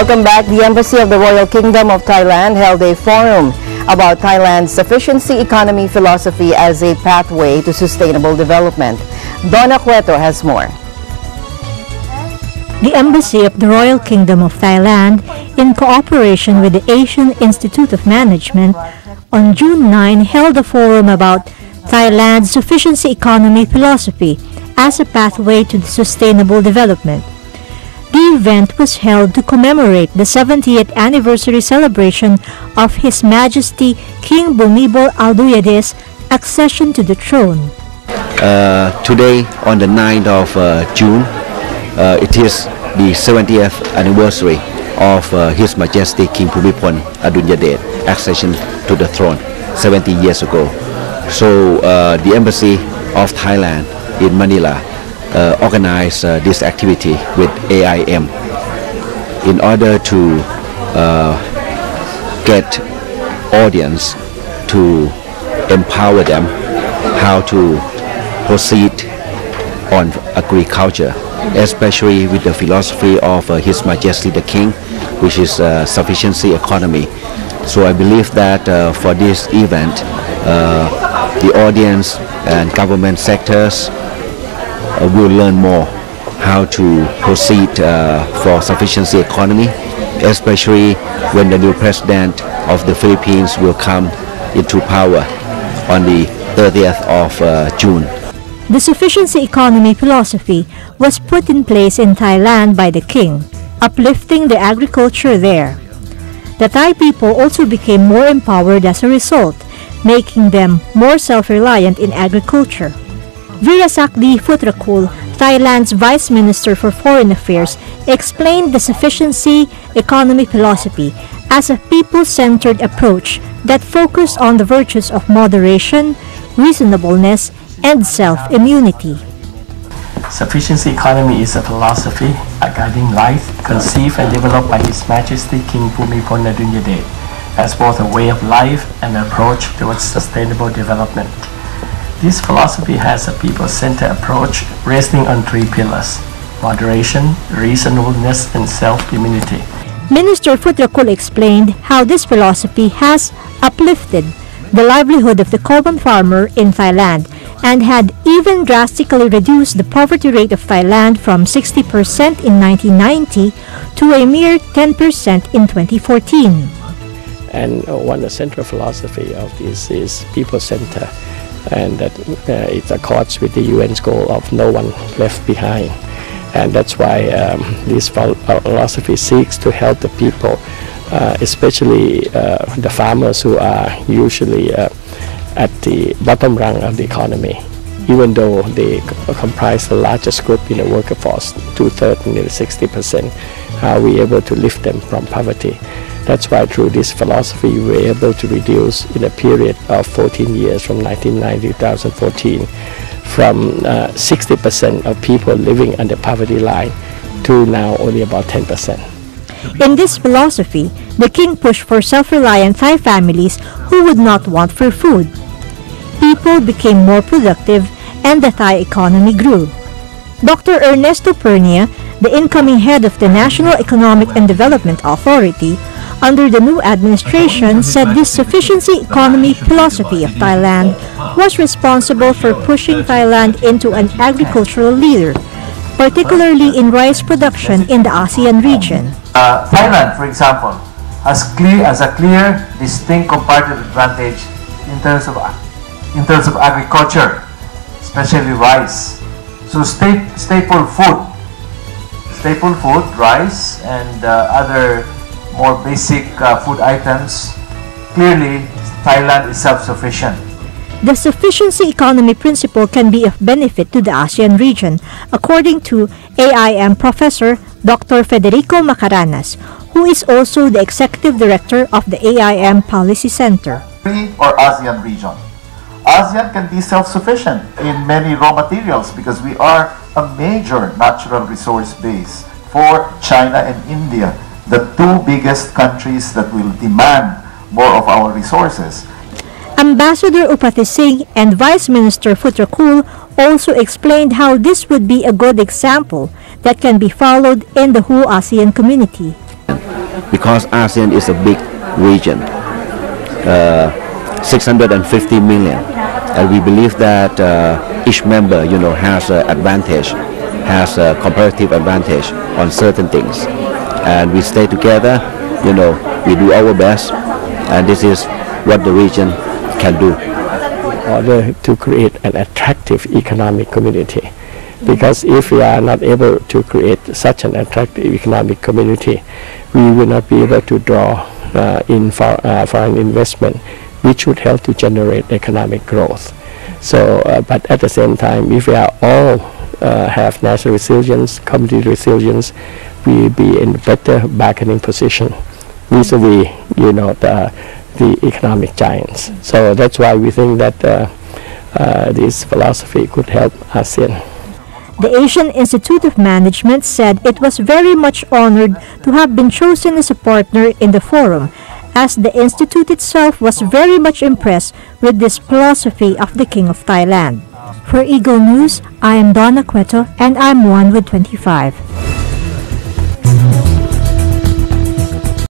Welcome back. The Embassy of the Royal Kingdom of Thailand held a forum about Thailand's sufficiency economy philosophy as a pathway to sustainable development. Donna Cueto has more. The Embassy of the Royal Kingdom of Thailand, in cooperation with the Asian Institute of Management, on June 9 held a forum about Thailand's sufficiency economy philosophy as a pathway to sustainable development. The event was held to commemorate the 70th anniversary celebration of His Majesty King Bhumibol Alduyade's accession to the throne. Today, on the 9th of June, it is the 70th anniversary of His Majesty King Bhumibol Alduyade's accession to the throne 70 years ago. So the Embassy of Thailand in Manila organized this activity with AIM in order to get audience to empower them how to proceed on agriculture, especially with the philosophy of His Majesty the King, which is sufficiency economy. So I believe that for this event, the audience and government sectors will learn more how to proceed for sufficiency economy, especially when the new president of the Philippines will come into power on the 30th of June. The sufficiency economy philosophy was put in place in Thailand by the king, uplifting the agriculture there. The Thai people also became more empowered as a result, making them more self-reliant in agriculture. Virasakdi Phutrakul, Thailand's Vice Minister for Foreign Affairs, explained the sufficiency economy philosophy as a people-centered approach that focused on the virtues of moderation, reasonableness, and self-immunity. Sufficiency economy is a philosophy, a guiding light, conceived and developed by His Majesty King Bhumibol Alduyade's as both a way of life and an approach towards sustainable development. This philosophy has a people-centered approach resting on three pillars: moderation, reasonableness, and self-immunity. Minister Phutrakul explained how this philosophy has uplifted the livelihood of the common farmer in Thailand and had even drastically reduced the poverty rate of Thailand from 60% in 1990 to a mere 10% in 2014. And one central philosophy of this is people-centered, and that it accords with the UN's goal of no one left behind. And that's why this philosophy seeks to help the people, especially the farmers who are usually at the bottom rung of the economy. Even though they comprise the largest group in the workforce, 2/3, nearly 60%, we are able to lift them from poverty. That's why through this philosophy we were able to reduce in a period of 14 years from 1990 to 2014 from 60% of people living under poverty line to now only about 10%. In this philosophy, the king pushed for self-reliant Thai families who would not want for food. People became more productive and the Thai economy grew. Dr. Ernesto Pernia, the incoming head of the National Economic and Development Authority, under the new administration, said this sufficiency economy philosophy of Thailand was responsible for pushing Thailand into an agricultural leader, particularly in rice production in the ASEAN region. Thailand, for example, has a clear, distinct comparative advantage in terms of agriculture, especially rice. So staple food, rice, and other more basic food items, clearly Thailand is self-sufficient. The sufficiency economy principle can be of benefit to the ASEAN region, according to AIM Professor Dr. Federico Macaranas, who is also the Executive Director of the AIM Policy Center. Or ASEAN region. ASEAN can be self-sufficient in many raw materials because we are a major natural resource base for China and India, the two biggest countries that will demand more of our resources. Ambassador Upati Singh and Vice Minister Phutrakul also explained how this would be a good example that can be followed in the whole ASEAN community. because ASEAN is a big region, 650 million, and we believe that each member, has an advantage, has a comparative advantage on certain things, and we stay together. We do our best, and this is what the region can do. In order to create an attractive economic community, because if we are not able to create such an attractive economic community, we will not be able to draw in foreign investment, which would help to generate economic growth. So, but at the same time, if we are all have national resilience, community resilience, we will be in a better bargaining position vis-a-vis, the economic giants. So that's why we think that this philosophy could help ASEAN. The Asian Institute of Management said it was very much honored to have been chosen as a partner in the forum, as the institute itself was very much impressed with this philosophy of the King of Thailand. For Eagle News, I am Donna Cueto, and I'm 1 with 25.